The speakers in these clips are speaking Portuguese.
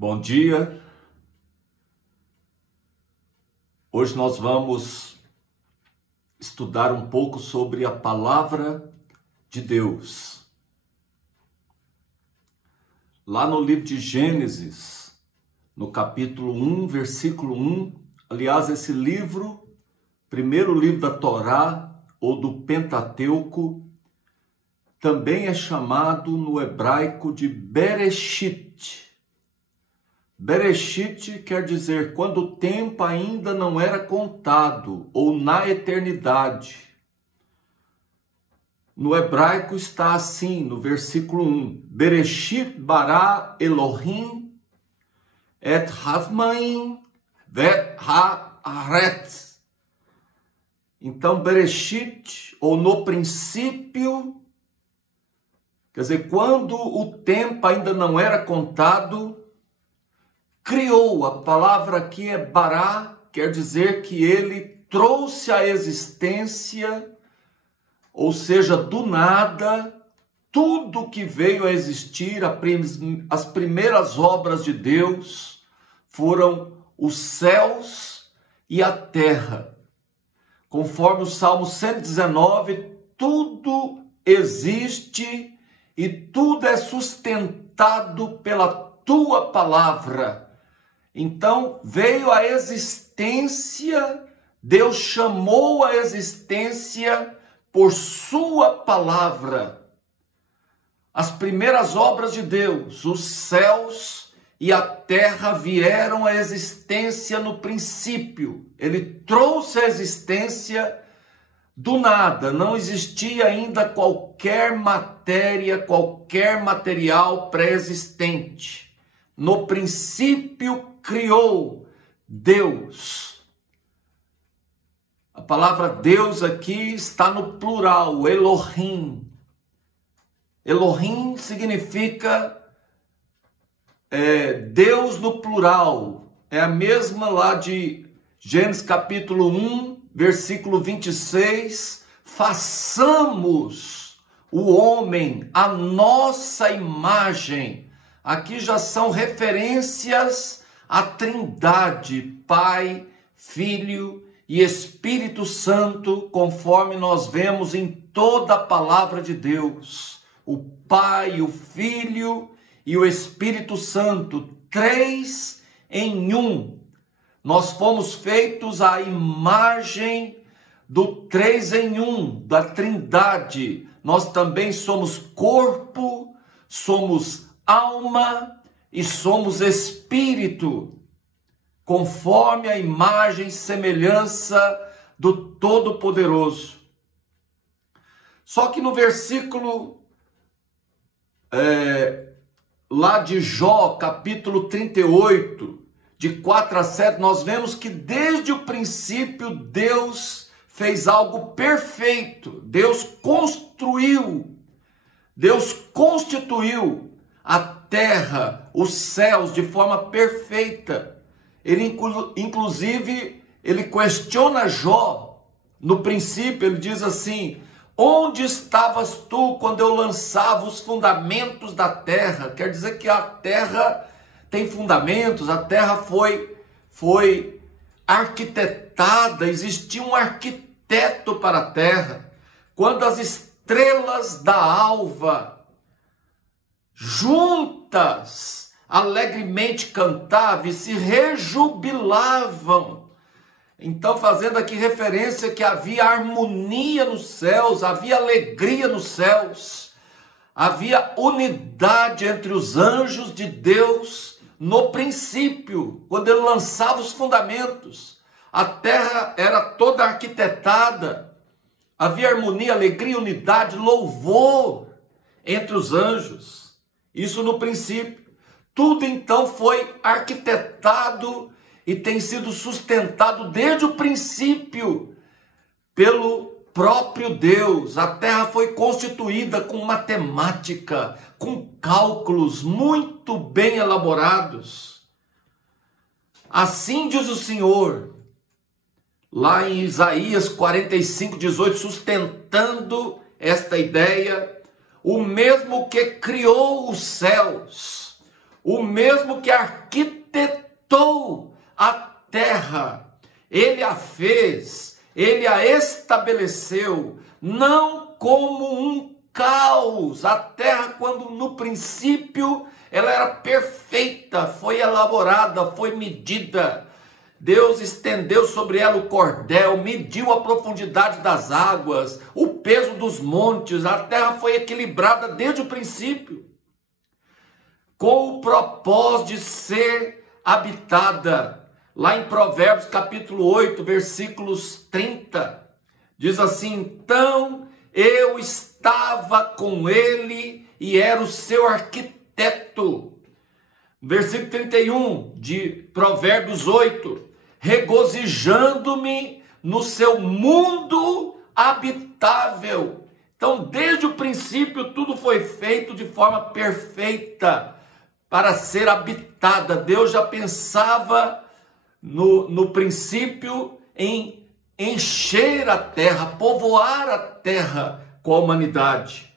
Bom dia. Hoje nós vamos estudar um pouco sobre a palavra de Deus. Lá no livro de Gênesis, no capítulo 1, versículo 1, aliás, esse livro, primeiro livro da Torá ou do Pentateuco, também é chamado no hebraico de Bereshit. Bereshit quer dizer quando o tempo ainda não era contado, ou na eternidade. No hebraico está assim, no versículo 1. Bereshit bara Elohim et havmaim vet haaretz. Então, Bereshit, ou no princípio, quer dizer, quando o tempo ainda não era contado, criou. A palavra aqui é bará, quer dizer que ele trouxe à existência, ou seja, do nada, tudo que veio a existir, as primeiras obras de Deus foram os céus e a terra. Conforme o Salmo 119, tudo existe e tudo é sustentado pela tua palavra. Então veio a existência, Deus chamou a existência por sua palavra. As primeiras obras de Deus, os céus e a terra vieram à existência no princípio. Ele trouxe a existência do nada, não existia ainda qualquer matéria, qualquer material pré-existente. No princípio criou Deus. A palavra Deus aqui está no plural, Elohim. Elohim significa Deus no plural. É a mesma lá de Gênesis capítulo 1, versículo 26. Façamos o homem à nossa imagem. Aqui já são referências à Trindade, Pai, Filho e Espírito Santo, conforme nós vemos em toda a palavra de Deus. O Pai, o Filho e o Espírito Santo, três em um. Nós fomos feitos à imagem do três em um, da Trindade. Nós também somos corpo, somos alma e somos espírito, conforme a imagem e semelhança do Todo-Poderoso. Só que no versículo lá de Jó, capítulo 38, de 4 a 7, nós vemos que desde o princípio Deus fez algo perfeito. Deus construiu, Deus constituiu a terra, os céus de forma perfeita. Ele inclusive, ele questiona Jó. No princípio ele diz assim: onde estavas tu quando eu lançava os fundamentos da terra? Quer dizer que a terra tem fundamentos, a terra foi arquitetada, existia um arquiteto para a terra. Quando as estrelas da alva juntas alegremente cantavam e se rejubilavam. Então, fazendo aqui referência que havia harmonia nos céus, havia alegria nos céus, havia unidade entre os anjos de Deus no princípio, quando ele lançava os fundamentos. A terra era toda arquitetada, havia harmonia, alegria, unidade, louvor entre os anjos. Isso no princípio. Tudo então foi arquitetado e tem sido sustentado desde o princípio pelo próprio Deus. A terra foi constituída com matemática, com cálculos muito bem elaborados. Assim diz o Senhor, lá em Isaías 45, 18, sustentando esta ideia: o mesmo que criou os céus, o mesmo que arquitetou a terra, ele a fez, ele a estabeleceu, não como um caos. A terra, quando no princípio ela era perfeita, foi elaborada, foi medida. Deus estendeu sobre ela o cordel, mediu a profundidade das águas, o peso dos montes. A terra foi equilibrada desde o princípio, com o propósito de ser habitada. Lá em Provérbios capítulo 8, versículos 30, diz assim: então eu estava com ele e era o seu arquiteto. Versículo 31 de Provérbios 8, regozijando-me no seu mundo habitável. Então, desde o princípio, tudo foi feito de forma perfeita para ser habitada. Deus já pensava no princípio em encher a terra, povoar a terra com a humanidade.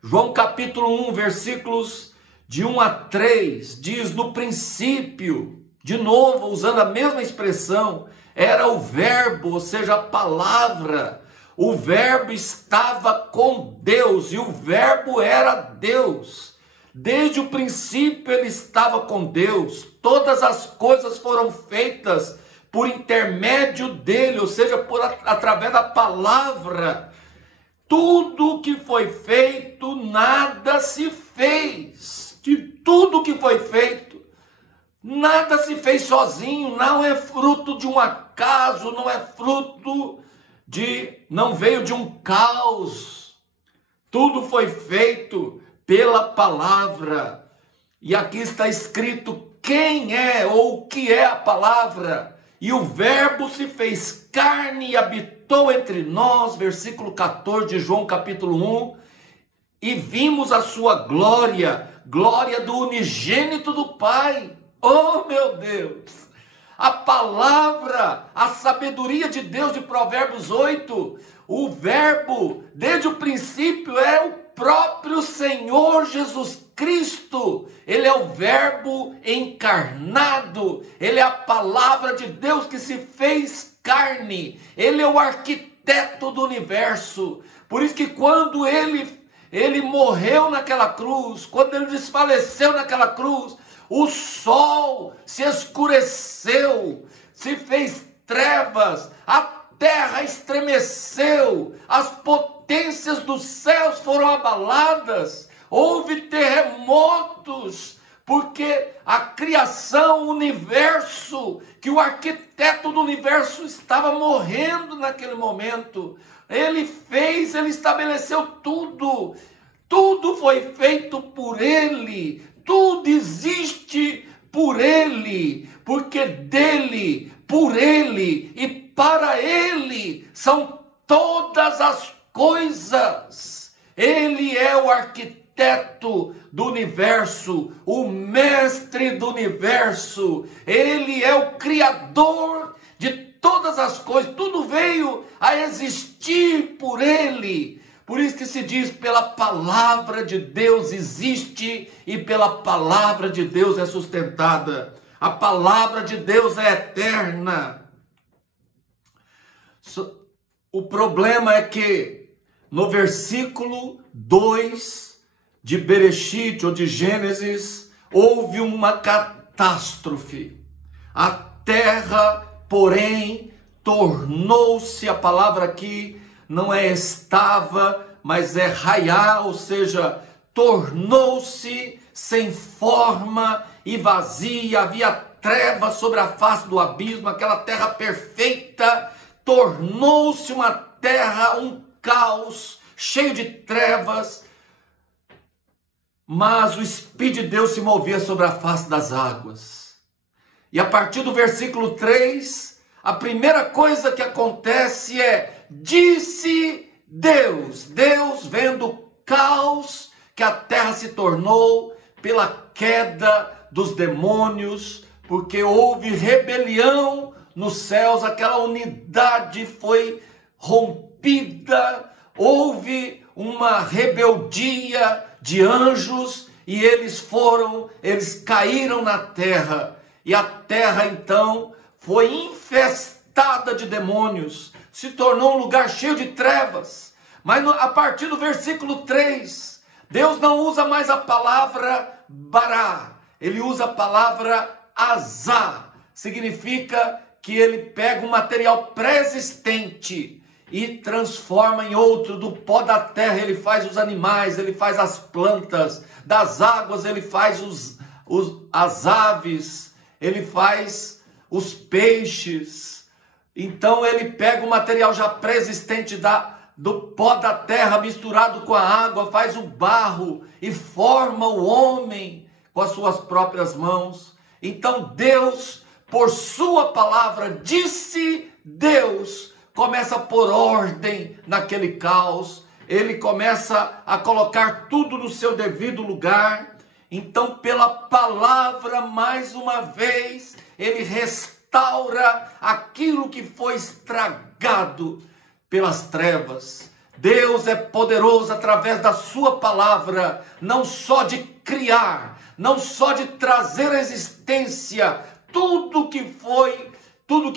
João capítulo 1, versículos de 1 a 3, diz: no princípio, de novo, usando a mesma expressão, era o verbo, ou seja, a palavra. O verbo estava com Deus e o verbo era Deus. Desde o princípio ele estava com Deus. Todas as coisas foram feitas por intermédio dele, ou seja, através da palavra. Tudo que foi feito, nada se fez. De tudo que foi feito, nada se fez sozinho. Não é fruto de um acaso, não é fruto não veio de um caos. Tudo foi feito pela palavra. E aqui está escrito quem é ou o que é a palavra. E o verbo se fez carne e habitou entre nós, versículo 14 de João capítulo 1, e vimos a sua glória, glória do unigênito do Pai. Oh, meu Deus! A palavra, a sabedoria de Deus de Provérbios 8, o verbo, desde o princípio, é o próprio Senhor Jesus Cristo. Ele é o verbo encarnado, ele é a palavra de Deus que se fez carne, ele é o arquiteto do universo. Por isso que quando ele morreu naquela cruz, quando ele desfaleceu naquela cruz, o sol se escureceu, se fez trevas, a terra estremeceu, as potências dos céus foram abaladas, houve terremotos, porque a criação, o universo, que o arquiteto do universo estava morrendo naquele momento. Ele fez, ele estabeleceu tudo, tudo foi feito por ele, tudo existe por ele, porque dele, por ele e para ele são todas as coisas. Ele é o arquiteto do universo, o mestre do universo, ele é o criador de todas as coisas, tudo veio a existir por ele. Por isso que se diz, pela palavra de Deus existe e pela palavra de Deus é sustentada. A palavra de Deus é eterna. O problema é que no versículo 2 de Bereshit, ou de Gênesis, houve uma catástrofe. A terra, porém, tornou-se, a palavra aqui não é estava, mas é raiá, ou seja, tornou-se sem forma e vazia, havia trevas sobre a face do abismo, aquela terra perfeita, tornou-se uma terra, um caos, cheio de trevas, mas o Espírito de Deus se movia sobre a face das águas. E a partir do versículo 3, a primeira coisa que acontece é: disse Deus. Deus, vendo o caos que a terra se tornou pela queda dos demônios, porque houve rebelião nos céus, aquela unidade foi rompida, houve uma rebeldia de anjos e eles caíram na terra, e a terra então foi infestada de demônios, se tornou um lugar cheio de trevas. Mas a partir do versículo 3, Deus não usa mais a palavra bará, ele usa a palavra azá. Significa que ele pega um material pré-existente e transforma em outro. Do pó da terra ele faz os animais, ele faz as plantas, das águas ele faz as aves, ele faz os peixes. Então ele pega o material já pré-existente do pó da terra misturado com a água, faz o barro e forma o homem com as suas próprias mãos. Então Deus, por sua palavra, disse Deus, começa a pôr ordem naquele caos, ele começa a colocar tudo no seu devido lugar. Então, pela palavra, mais uma vez, ele restaura aquilo que foi estragado pelas trevas. Deus é poderoso através da sua palavra, não só de criar, não só de trazer à existência tudo que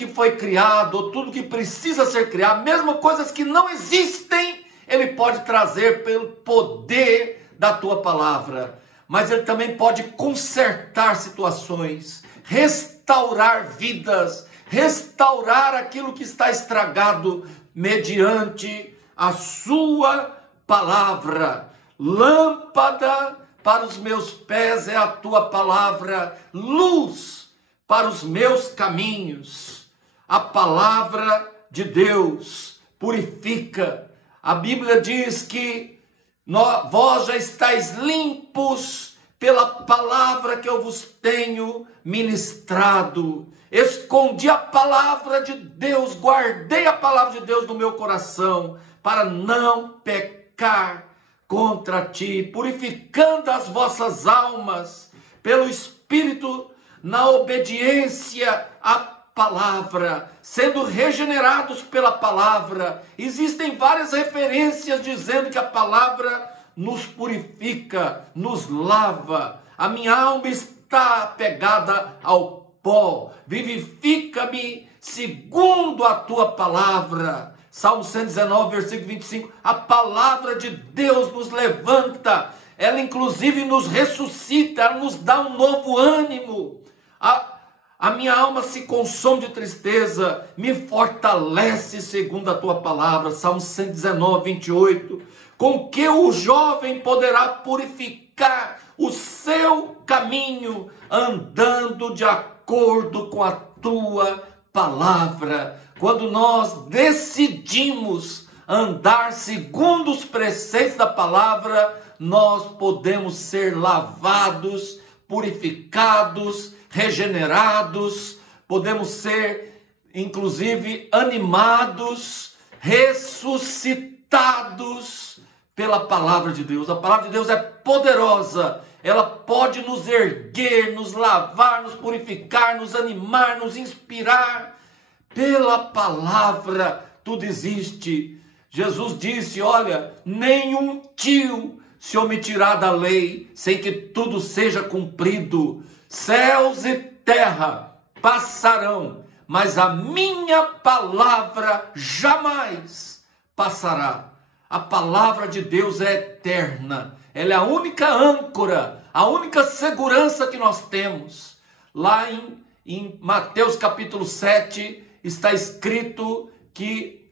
foi criado, tudo que precisa ser criado, mesmo coisas que não existem, ele pode trazer pelo poder da tua palavra. Mas ele também pode consertar situações, restaurar vidas, restaurar aquilo que está estragado mediante a sua palavra. Lâmpada para os meus pés é a tua palavra, luz para os meus caminhos. A palavra de Deus purifica. A Bíblia diz que vós já estáis limpos pela palavra que eu vos tenho ministrado. Escondi a palavra de Deus, guardei a palavra de Deus no meu coração, para não pecar contra ti, purificando as vossas almas pelo Espírito, na obediência à palavra, sendo regenerados pela palavra. Existem várias referências dizendo que a palavra nos purifica, nos lava. A minha alma está apegada ao pó, vivifica-me segundo a tua palavra. Salmo 119, versículo 25, a palavra de Deus nos levanta, ela inclusive nos ressuscita, ela nos dá um novo ânimo. A minha alma se consome de tristeza, me fortalece segundo a tua palavra. Salmo 119, 28, com que o jovem poderá purificar o seu caminho, andando de acordo com a tua palavra. Quando nós decidimos andar segundo os preceitos da palavra, nós podemos ser lavados, purificados, regenerados, podemos ser inclusive animados, ressuscitados pela palavra de Deus. A palavra de Deus é poderosa, ela pode nos erguer, nos lavar, nos purificar, nos animar, nos inspirar. Pela palavra tudo existe. Jesus disse, olha, nenhum tio se omitirá da lei, sem que tudo seja cumprido. Céus e terra passarão, mas a minha palavra jamais passará. A palavra de Deus é eterna, ela é a única âncora, a única segurança que nós temos. Lá em Mateus capítulo 7, está escrito que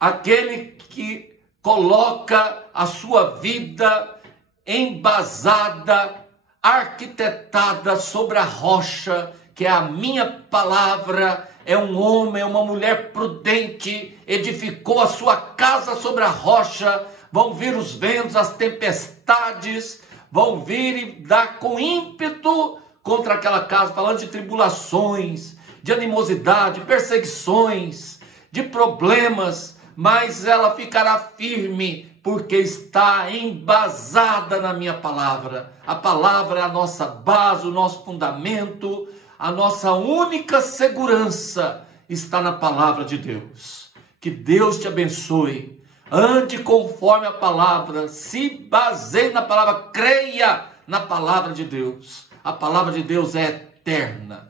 aquele que coloca a sua vida embasada, arquitetada sobre a rocha, que é a minha palavra, é um homem, é uma mulher prudente, edificou a sua casa sobre a rocha. Vão vir os ventos, as tempestades, vão vir e dar com ímpeto contra aquela casa, falando de tribulações, de animosidade, perseguições, de problemas, mas ela ficará firme, porque está embasada na minha palavra. A palavra é a nossa base, o nosso fundamento, a nossa única segurança está na palavra de Deus. Que Deus te abençoe, ande conforme a palavra, se baseie na palavra, creia na palavra de Deus. A palavra de Deus é eterna.